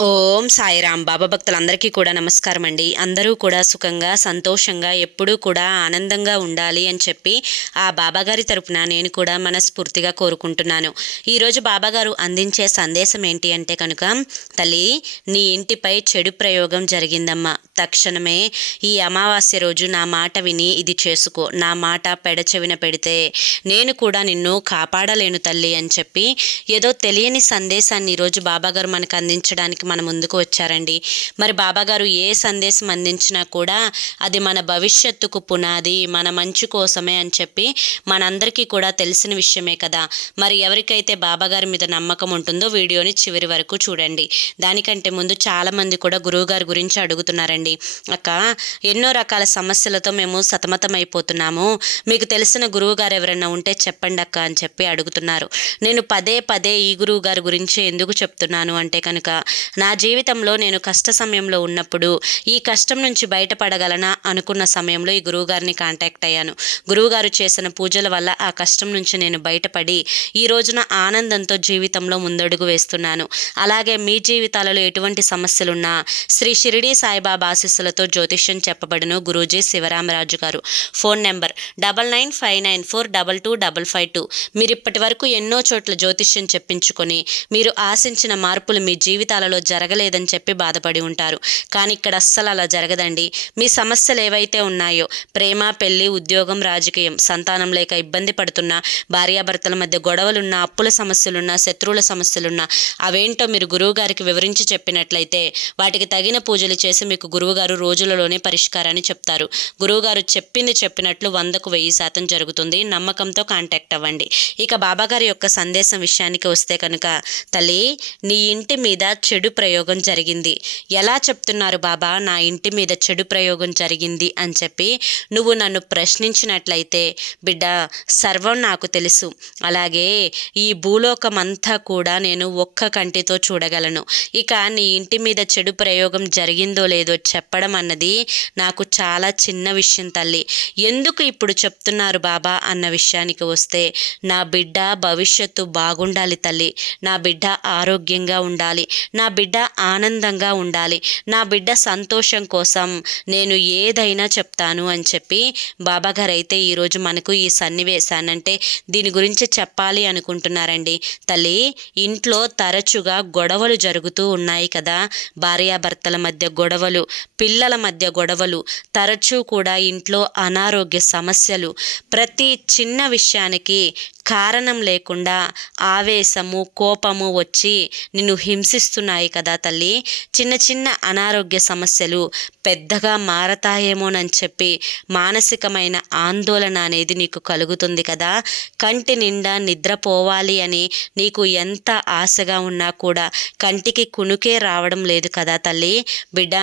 Oh. ఓం సాయిరామ్. బాబా భక్తులందరికీ కూడా నమస్కారం అండి. అందరూ కూడా సుఖంగా సంతోషంగా ఎప్పుడూ కూడా ఆనందంగా ఉండాలి అని చెప్పి ఆ బాబాగారి తరపున నేను కూడా మనస్ఫూర్తిగా కోరుకుంటున్నాను. ఈరోజు బాబాగారు అందించే సందేశం ఏంటి అంటే కనుక తల్లి నీ ఇంటిపై చెడు ప్రయోగం జరిగిందమ్మా. తక్షణమే ఈ అమావాస్య రోజు నా మాట విని ఇది చేసుకో. నా మాట పెడచెవిన పెడితే నేను కూడా నిన్ను కాపాడలేను తల్లి అని చెప్పి ఏదో తెలియని సందేశాన్ని ఈరోజు బాబాగారు మనకు అందించడానికి మన ముందుకు వచ్చారండి. మరి బాబాగారు ఏ సందేశం అందించినా కూడా అది మన భవిష్యత్తుకు పునాది మన మంచి కోసమే అని చెప్పి మనందరికీ కూడా తెలిసిన విషయమే కదా. మరి ఎవరికైతే బాబాగారి మీద నమ్మకం ఉంటుందో వీడియోని చివరి వరకు చూడండి. దానికంటే ముందు చాలామంది కూడా గురువుగారి గురించి అడుగుతున్నారండి. అక్క ఎన్నో రకాల సమస్యలతో మేము సతమతమైపోతున్నాము. మీకు తెలిసిన గురువుగారు ఎవరైనా ఉంటే చెప్పండి అక్క అని చెప్పి అడుగుతున్నారు. నేను పదే పదే ఈ గురువు గారి గురించి ఎందుకు చెప్తున్నాను అంటే కనుక నా జీవితంలో నేను కష్ట సమయంలో ఉన్నప్పుడు ఈ కష్టం నుంచి బయటపడగలనా అనుకున్న సమయంలో ఈ గురువుగారిని కాంటాక్ట్ అయ్యాను. గురువుగారు చేసిన పూజల వల్ల ఆ కష్టం నుంచి నేను బయటపడి ఈ రోజున ఆనందంతో జీవితంలో ముందడుగు వేస్తున్నాను. అలాగే మీ జీవితాలలో ఎటువంటి సమస్యలున్నా శ్రీ షిరిడి సాయిబాబా ఆశీస్సులతో జ్యోతిష్యం చెప్పబడును గురూజీ శివరామరాజు గారు. Phone number double nine five nine four double two double five two. మీరు ఇప్పటి వరకు ఎన్నో చోట్ల జ్యోతిష్యం చెప్పించుకొని మీరు ఆశించిన మార్పులు మీ జీవితాలలో జరగలేదని చెప్పి బాధపడి ఉంటారు. కానీ ఇక్కడ అస్సలు అలా జరగదండి. మీ సమస్యలు ఏవైతే ఉన్నాయో ప్రేమ పెళ్ళి ఉద్యోగం రాజకీయం సంతానం లేక ఇబ్బంది పడుతున్న భార్యాభర్తల మధ్య గొడవలున్నా అప్పుల సమస్యలున్నా శత్రువుల సమస్యలున్నా అవేంటో మీరు గురువుగారికి వివరించి చెప్పినట్లయితే వాటికి తగిన పూజలు చేసి మీకు గురువుగారు రోజులలోనే పరిష్కారాన్ని చెప్తారు. గురువుగారు చెప్పింది చెప్పినట్లు వందకు వెయ్యి శాతం జరుగుతుంది. నమ్మకంతో కాంటాక్ట్ అవ్వండి. ఇక బాబాగారి యొక్క సందేశం విషయానికి వస్తే కనుక తల్లి నీ ఇంటి మీద చెడు ప్రయోగం జరిగింది. ఎలా చెప్తున్నారు బాబా? నా ఇంటి మీద చెడు ప్రయోగం జరిగింది అని చెప్పి నువ్వు నన్ను ప్రశ్నించినట్లయితే బిడ్డ సర్వం నాకు తెలుసు. అలాగే ఈ భూలోకం అంతా కూడా నేను ఒక్క కంటితో చూడగలను. ఇక నీ ఇంటి మీద చెడు ప్రయోగం జరిగిందో లేదో చెప్పడం అన్నది నాకు చాలా చిన్న విషయం తల్లి. ఎందుకు ఇప్పుడు చెప్తున్నారు బాబా అన్న విషయానికి వస్తే నా బిడ్డ భవిష్యత్తు బాగుండాలి తల్లి. నా బిడ్డ ఆరోగ్యంగా ఉండాలి. నా బిడ్డ ఆనందంగా ఉండాలి. నా బిడ్డ సంతోషం కోసం నేను ఏదైనా చెప్తాను అని చెప్పి బాబాగారు అయితే ఈరోజు మనకు ఈ సన్నివేశానంటే దీని గురించి చెప్పాలి అనుకుంటున్నారండి. తల్లి ఇంట్లో తరచుగా గొడవలు జరుగుతూ ఉన్నాయి కదా. భార్యాభర్తల మధ్య గొడవలు పిల్లల మధ్య గొడవలు తరచూ కూడా ఇంట్లో అనారోగ్య సమస్యలు. ప్రతి చిన్న విషయానికి కారణం లేకుండా ఆవేశము కోపము వచ్చి నిన్ను హింసిస్తున్నాయి కదా తల్లి. చిన్న చిన్న అనారోగ్య సమస్యలు పెద్దగా మారతాయేమోనని చెప్పి మానసికమైన ఆందోళన అనేది నీకు కలుగుతుంది కదా. కంటి నిండా నిద్రపోవాలి అని నీకు ఎంత ఆశగా ఉన్నా కూడా కంటికి కునుకే రావడం లేదు కదా తల్లి. బిడ్డ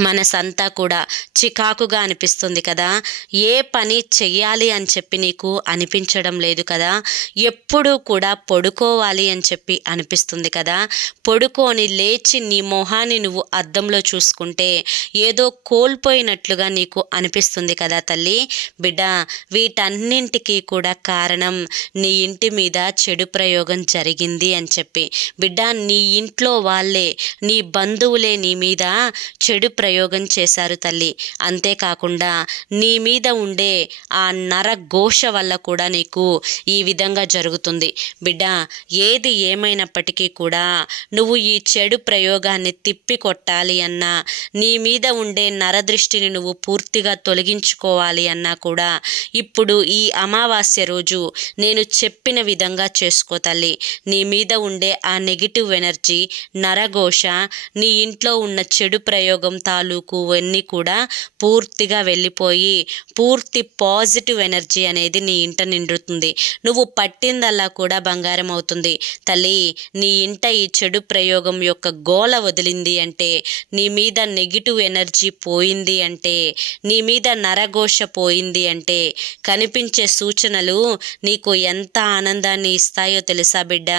మనసంతా కూడా చికాకుగా అనిపిస్తుంది కదా. ఏ పని చెయ్యాలి అని చెప్పి నీకు అనిపించడం లేదు కదా. ఎప్పుడూ కూడా పడుకోవాలి అని చెప్పి అనిపిస్తుంది కదా. పడుకొని లేచి నీ మొహాన్ని నువ్వు అద్దంలో చూసుకుంటే ఏదో కోల్పోయినట్లుగా నీకు అనిపిస్తుంది కదా తల్లి. బిడ్డ వీటన్నింటికీ కూడా కారణం నీ ఇంటి మీద చెడు ప్రయోగం జరిగింది అని చెప్పి. బిడ్డ నీ ఇంట్లో వాళ్ళే నీ బంధువులే నీ మీద చెడు ప్రయోగం చేశారు తల్లి. అంతేకాకుండా నీ మీద ఉండే ఆ నరఘోష వల్ల కూడా నీకు ఈ విధంగా జరుగుతుంది. బిడ్డ ఏది ఏమైనప్పటికీ కూడా నువ్వు ఈ చెడు ప్రయోగాన్ని తిప్పి కొట్టాలి అన్నా నీ మీద ఉండే నరదృష్టిని నువ్వు పూర్తిగా తొలగించుకోవాలి అన్నా కూడా ఇప్పుడు ఈ అమావాస్య రోజు నేను చెప్పిన విధంగా చేసుకో తల్లి. నీ మీద ఉండే ఆ నెగిటివ్ ఎనర్జీ నరఘోష నీ ఇంట్లో ఉన్న చెడు ప్రయోగం తా అన్నీ కూడా పూర్తిగా వెళ్ళిపోయి పూర్తి పాజిటివ్ ఎనర్జీ అనేది నీ ఇంట నిండుతుంది. నువ్వు పట్టిందల్లా కూడా బంగారం అవుతుంది. తల్లి నీ ఇంట ఈ చెడు ప్రయోగం యొక్క గోల వదిలింది అంటే నీ మీద నెగిటివ్ ఎనర్జీ పోయింది అంటే నీ మీద నరఘోష పోయింది అంటే కనిపించే సూచనలు నీకు ఎంత ఆనందాన్ని ఇస్తాయో తెలుసా బిడ్డ?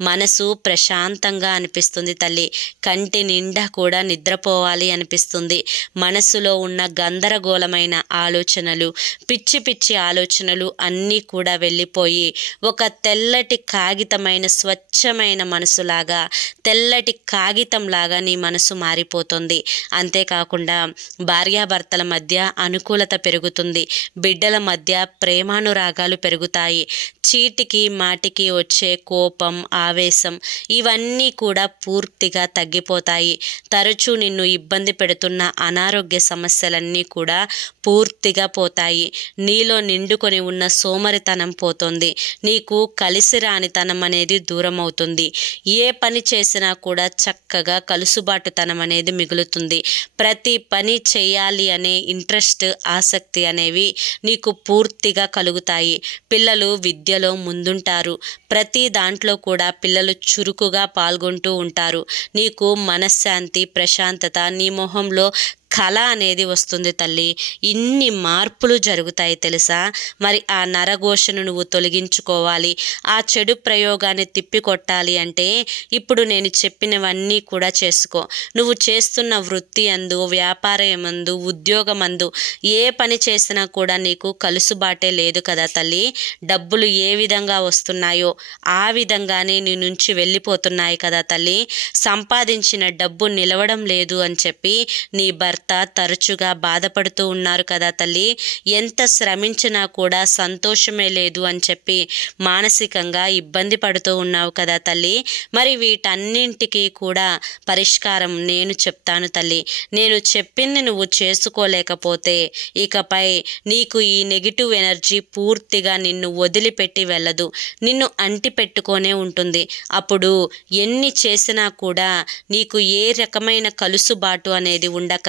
మనసు ప్రశాంతంగా అనిపిస్తుంది తల్లి. కంటి నిండా కూడా నిద్రపోవాలి అనిపిస్తుంది. చేస్తుంది మనసులో ఉన్న గందరగోళమైన ఆలోచనలు పిచ్చి పిచ్చి ఆలోచనలు అన్నీ కూడా వెళ్ళిపోయి ఒక తెల్లటి కాగితమైన స్వచ్ఛమైన మనసులాగా తెల్లటి కాగితంలాగా నీ మనసు మారిపోతుంది. అంతేకాకుండా భార్యాభర్తల మధ్య అనుకూలత పెరుగుతుంది. బిడ్డల మధ్య ప్రేమానురాగాలు పెరుగుతాయి. చీటికి మాటికి వచ్చే కోపం ఆవేశం ఇవన్నీ కూడా పూర్తిగా తగ్గిపోతాయి. తరచూ నిన్ను ఇబ్బంది పెడు పెడుతున్న అనారోగ్య సమస్యలన్నీ కూడా పూర్తిగా పోతాయి. నీలో నిండుకొని ఉన్న సోమరితనం పోతుంది. నీకు కలిసి రానితనం అనేది దూరం అవుతుంది ఏ పని చేసినా కూడా చక్కగా కలుసుబాటుతనం అనేది మిగులుతుంది. ప్రతి పని చేయాలి అనే ఇంట్రెస్ట్ ఆసక్తి అనేవి నీకు పూర్తిగా కలుగుతాయి. పిల్లలు విద్యలో ముందుంటారు. ప్రతి దాంట్లో కూడా పిల్లలు చురుకుగా పాల్గొంటూ ఉంటారు. నీకు మనశ్శాంతి ప్రశాంతత నీ మొహం ejemplo, కళ అనేది వస్తుంది తల్లి. ఇన్ని మార్పులు జరుగుతాయి తెలుసా? మరి ఆ నరఘోషను నువ్వు తొలగించుకోవాలి. ఆ చెడు ప్రయోగాన్ని తిప్పికొట్టాలి అంటే ఇప్పుడు నేను చెప్పినవన్నీ కూడా చేసుకో. నువ్వు చేస్తున్న వృత్తి అందు వ్యాపారం అందు ఉద్యోగం అందు ఏ పని చేసినా కూడా నీకు కలుసుబాటే లేదు కదా తల్లి. డబ్బులు ఏ విధంగా వస్తున్నాయో ఆ విధంగానే నీ నుంచి వెళ్ళిపోతున్నాయి కదా తల్లి. సంపాదించిన డబ్బు నిలవడం లేదు అని చెప్పి నీ భర్త తరచుగా బాధపడుతూ ఉన్నారు కదా తల్లి. ఎంత శ్రమించినా కూడా సంతోషమే లేదు అని చెప్పి మానసికంగా ఇబ్బంది పడుతూ ఉన్నావు కదా తల్లి. మరి వీటన్నింటికి కూడా పరిష్కారం నేను చెప్తాను తల్లి. నేను చెప్పింది నువ్వు చేసుకోలేకపోతే ఇకపై నీకు ఈ నెగిటివ్ ఎనర్జీ పూర్తిగా నిన్ను వదిలిపెట్టి వెళ్ళదు. నిన్ను అంటి పెట్టుకొనే ఉంటుంది. అప్పుడు ఎన్ని చేసినా కూడా నీకు ఏ రకమైన కలుసుబాటు అనేది ఉండక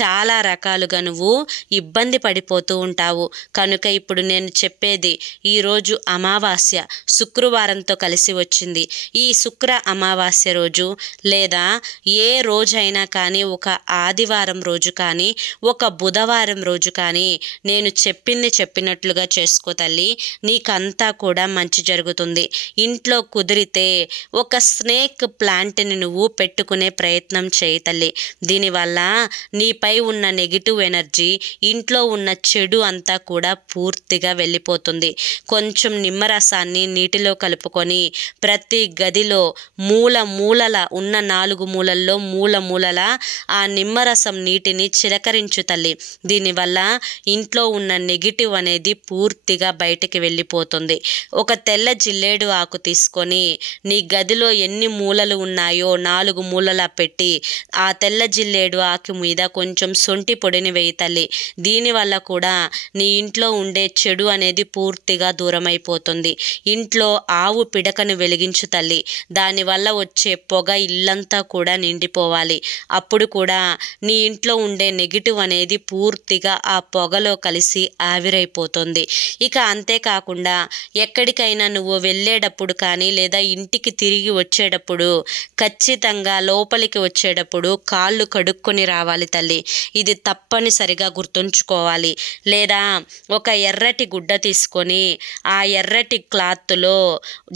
చాలా రకాలుగా నువ్వు ఇబ్బంది పడిపోతూ ఉంటావు. కనుక ఇప్పుడు నేను చెప్పేది ఈరోజు అమావాస్య శుక్రవారంతో కలిసి వచ్చింది. ఈ శుక్ర అమావాస్య రోజు లేదా ఏ రోజైనా కానీ ఒక ఆదివారం రోజు కానీ ఒక బుధవారం రోజు కానీ నేను చెప్పింది చెప్పినట్లుగా చేసుకో తల్లి. నీకంతా కూడా మంచి జరుగుతుంది. ఇంట్లో కుదిరితే ఒక స్నేక్ ప్లాంట్ని నువ్వు పెట్టుకునే ప్రయత్నం చేయి తల్లి. దీనివల్ల నీపై ఉన్న నెగిటివ్ ఎనర్జీ ఇంట్లో ఉన్న చెడు అంతా కూడా పూర్తిగా వెళ్ళిపోతుంది. కొంచెం నిమ్మరసాన్ని నీటిలో కలుపుకొని ప్రతి గదిలో మూల మూలల ఉన్న నాలుగు మూలల్లో మూల మూలల ఆ నిమ్మరసం నీటిని చిలకరించు తల్లి. దీనివల్ల ఇంట్లో ఉన్న నెగిటివ్ అనేది పూర్తిగా బయటికి వెళ్ళిపోతుంది. ఒక తెల్ల జిల్లేడు ఆకు తీసుకొని నీ గదిలో ఎన్ని మూలలు ఉన్నాయో నాలుగు మూలలా పెట్టి ఆ తెల్ల జిల్లేడు ఆకు మీద కొంచెం సొంటి పొడిని వేయి తల్లి. దీనివల్ల కూడా నీ ఇంట్లో ఉండే చెడు అనేది పూర్తిగా దూరమైపోతుంది. ఇంట్లో ఆవు పిడకను వెలిగించు తల్లి. దానివల్ల వచ్చే పొగ ఇల్లంతా కూడా నిండిపోవాలి. అప్పుడు కూడా నీ ఇంట్లో ఉండే నెగిటివ్ అనేది పూర్తిగా ఆ పొగలో కలిసి ఆవిరైపోతుంది. ఇక అంతేకాకుండా ఎక్కడికైనా నువ్వు వెళ్ళేటప్పుడు కానీ లేదా ఇంటికి తిరిగి వచ్చేటప్పుడు ఖచ్చితంగా లోపలికి వచ్చేటప్పుడు కాళ్ళు కడుక్కొని రావాలి తల్లి. ఇది తప్పనిసరిగా గుర్తుంచుకోవాలి. లేదా ఒక ఎర్రటి గుడ్డ తీసుకొని ఆ ఎర్రటి క్లాత్లో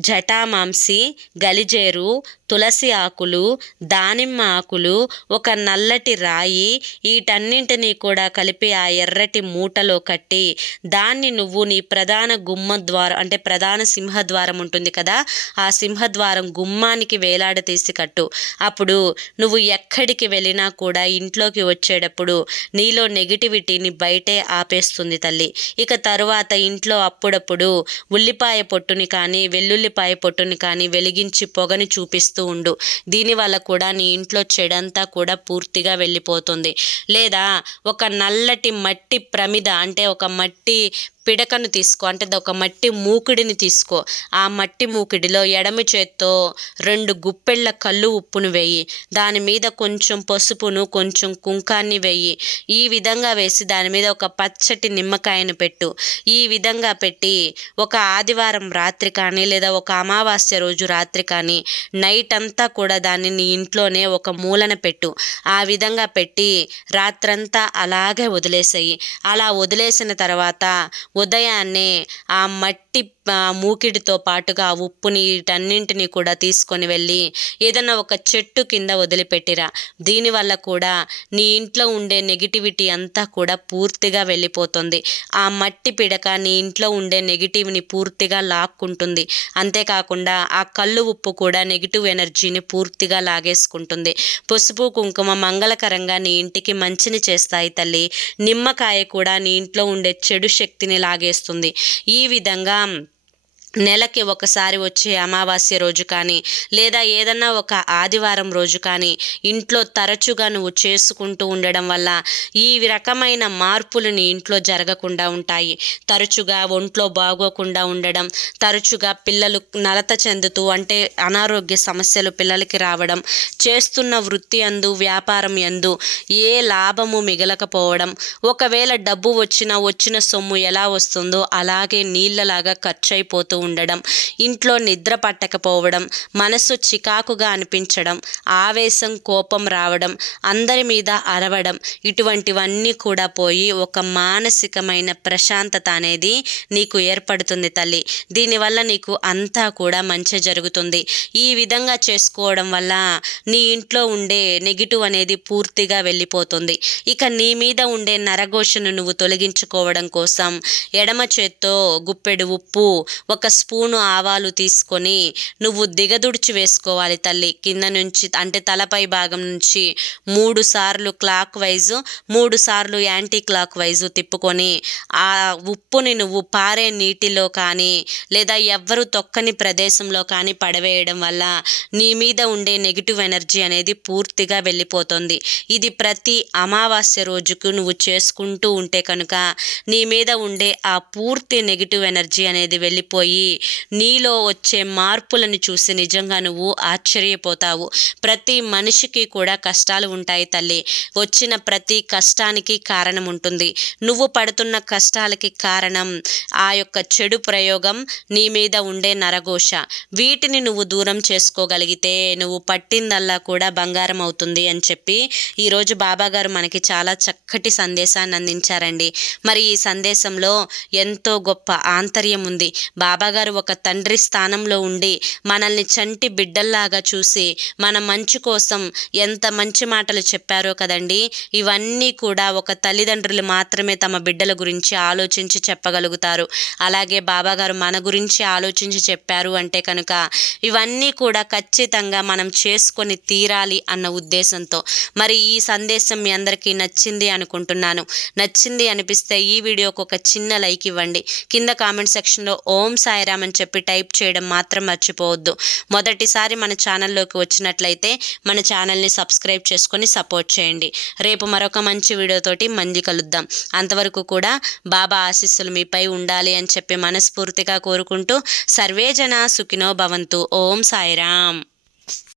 జటామాంసి గలిజేరు తులసి ఆకులు దానిమ్మ ఆకులు ఒక నల్లటి రాయి వీటన్నింటినీ కూడా కలిపి ఆ ఎర్రటి మూటలో కట్టి దాన్ని నువ్వు నీ ప్రధాన గుమ్మ ద్వారం అంటే ప్రధాన సింహద్వారం ఉంటుంది కదా ఆ సింహద్వారం గుమ్మానికి వేలాడతీసి కట్టు. అప్పుడు నువ్వు ఎక్కడికి వెళ్ళినా కూడా ఇంట్లోకి వచ్చేటప్పుడు నీలో నెగిటివిటీని బయటే ఆపేస్తుంది తల్లి. ఇక తరువాత ఇంట్లో అప్పుడప్పుడు ఉల్లిపాయ పొట్టుని కానీ వెల్లుల్లిపాయ పొట్టుని కానీ వెలిగించి పొగని చూపిస్తూ ఉండు. దీనివల్ల కూడా నీ ఇంట్లో చెడంతా కూడా పూర్తిగా వెళ్ళిపోతుంది. లేదా ఒక నల్లటి మట్టి ప్రమిద అంటే ఒక మట్టి పిడకను తీసుకో. అంటే ఒక మట్టి మూకుడిని తీసుకో. ఆ మట్టి మూకిడిలో ఎడమ చేత్తో రెండు గుప్పెళ్ళ కళ్ళు ఉప్పును వేయి. దాని మీద కొంచెం పసుపును కొంచెం కుంకాన్ని వేయి. ఈ విధంగా వేసి దాని మీద ఒక పచ్చటి నిమ్మకాయను పెట్టు. ఈ విధంగా పెట్టి ఒక ఆదివారం రాత్రి కానీ లేదా ఒక అమావాస్య రోజు రాత్రి కానీ నైట్ అంతా కూడా దాన్ని నీ ఇంట్లోనే ఒక మూలన పెట్టు. ఆ విధంగా పెట్టి రాత్రంతా అలాగే వదిలేసేయి. అలా వదిలేసిన తర్వాత ఉదయాన్నే ఆ మట్టి మట్టి మూకిడితో పాటుగా ఆ ఉప్పుని వీటన్నింటినీ కూడా తీసుకొని వెళ్ళి ఏదన్నా ఒక చెట్టు కింద వదిలిపెట్టిరా. దీనివల్ల కూడా నీ ఇంట్లో ఉండే నెగిటివిటీ అంతా కూడా పూర్తిగా వెళ్ళిపోతుంది. ఆ మట్టి పిడక నీ ఇంట్లో ఉండే నెగిటివ్ని పూర్తిగా లాక్కుంటుంది. అంతేకాకుండా ఆ కళ్ళు ఉప్పు కూడా నెగిటివ్ ఎనర్జీని పూర్తిగా లాగేసుకుంటుంది. పసుపు కుంకుమ మంగళకరంగా నీ ఇంటికి మంచిని చేస్తాయి తల్లి. నిమ్మకాయ కూడా నీ ఇంట్లో ఉండే చెడు శక్తిని లాగేస్తుంది. ఈ విధంగా um, నెలకి ఒకసారి వచ్చే అమావాస్య రోజు కానీ లేదా ఏదన్నా ఒక ఆదివారం రోజు కానీ ఇంట్లో తరచుగా నువ్వు చేసుకుంటూ ఉండడం వల్ల ఈ రకమైన మార్పులు నీ ఇంట్లో జరగకుండా ఉంటాయి. తరచుగా ఒంట్లో బాగోకుండా ఉండడం తరచుగా పిల్లలు నలత చెందుతూ అంటే అనారోగ్య సమస్యలు పిల్లలకి రావడం చేస్తున్న వృత్తి అందు వ్యాపారం ఎందు ఏ లాభము మిగలకపోవడం ఒకవేళ డబ్బు వచ్చినా వచ్చిన సొమ్ము ఎలా వస్తుందో అలాగే నీళ్ళలాగా ఖర్చు అయిపోతూ ఉండడం ఇంట్లో నిద్ర పట్టకపోవడం మనసు చికాకుగా అనిపించడం ఆవేశం కోపం రావడం అందరి మీద అరవడం ఇటువంటివన్నీ కూడా పోయి ఒక మానసికమైన ప్రశాంతత అనేది నీకు ఏర్పడుతుంది తల్లి. దీనివల్ల నీకు అంతా కూడా మంచి జరుగుతుంది. ఈ విధంగా చేసుకోవడం వల్ల నీ ఇంట్లో ఉండే నెగిటివ్ అనేది పూర్తిగా వెళ్ళిపోతుంది. ఇక నీ మీద ఉండే నరఘోషను నువ్వు తొలగించుకోవడం కోసం ఎడమ చేత్తో గుప్పెడు ఉప్పు ఒక స్పూను ఆవాలు తీసుకొని నువ్వు దిగదుడిచి వేసుకోవాలి తల్లి. కింద నుంచి అంటే తలపై భాగం నుంచి మూడు సార్లు క్లాక్ వైజ్ మూడు సార్లు యాంటీ క్లాక్ వైజు తిప్పుకొని ఆ ఉప్పుని నువ్వు పారే నీటిలో కానీ లేదా ఎవ్వరు తొక్కని ప్రదేశంలో కానీ పడవేయడం వల్ల నీ మీద ఉండే నెగిటివ్ ఎనర్జీ అనేది పూర్తిగా వెళ్ళిపోతుంది. ఇది ప్రతి అమావాస్య రోజుకు నువ్వు చేసుకుంటూ ఉంటే కనుక నీ మీద ఉండే ఆ పూర్తి నెగిటివ్ ఎనర్జీ అనేది వెళ్ళిపోయి నీలో వచ్చే మార్పులను చూసి నిజంగా నువ్వు ఆశ్చర్యపోతావు. ప్రతి మనిషికి కూడా కష్టాలు ఉంటాయి తల్లి. వచ్చిన ప్రతి కష్టానికి కారణం ఉంటుంది. నువ్వు పడుతున్న కష్టాలకి కారణం ఆ యొక్క చెడు ప్రయోగం నీ మీద ఉండే నరఘోష. వీటిని నువ్వు దూరం చేసుకోగలిగితే నువ్వు పట్టిందల్లా కూడా బంగారం అవుతుంది అని చెప్పి ఈరోజు బాబాగారు మనకి చాలా చక్కటి సందేశాన్ని అందించారండి. మరి ఈ సందేశంలో ఎంతో గొప్ప ఆంతర్యం ఉంది. బాబా బాబాగారు ఒక తండ్రి స్థానంలో ఉండి మనల్ని చంటి బిడ్డల్లాగా చూసి మన మంచి కోసం ఎంత మంచి మాటలు చెప్పారో కదండి. ఇవన్నీ కూడా ఒక తల్లిదండ్రులు మాత్రమే తమ బిడ్డల గురించి ఆలోచించి చెప్పగలుగుతారు. అలాగే బాబాగారు మన గురించి ఆలోచించి చెప్పారు అంటే కనుక ఇవన్నీ కూడా ఖచ్చితంగా మనం చేసుకొని తీరాలి అన్న ఉద్దేశంతో. మరి ఈ సందేశం మీ అందరికీ నచ్చింది అనుకుంటున్నాను. నచ్చింది అనిపిస్తే ఈ వీడియోకి ఒక చిన్న లైక్ ఇవ్వండి. కింద కామెంట్ సెక్షన్లో ఓం సాయిరామ్ అని చెప్పి టైప్ చేయడం మాత్రం మర్చిపోవద్దు. మొదటిసారి మన ఛానల్లోకి వచ్చినట్లయితే మన ఛానల్ని సబ్స్క్రైబ్ చేసుకొని సపోర్ట్ చేయండి. రేపు మరొక మంచి వీడియోతోటి మంది కలుద్దాం. అంతవరకు కూడా బాబా ఆశీస్సులు మీపై ఉండాలి అని చెప్పి మనస్ఫూర్తిగా కోరుకుంటూ సర్వేజన సుఖినో భవంతు. ఓం సాయిరామ్.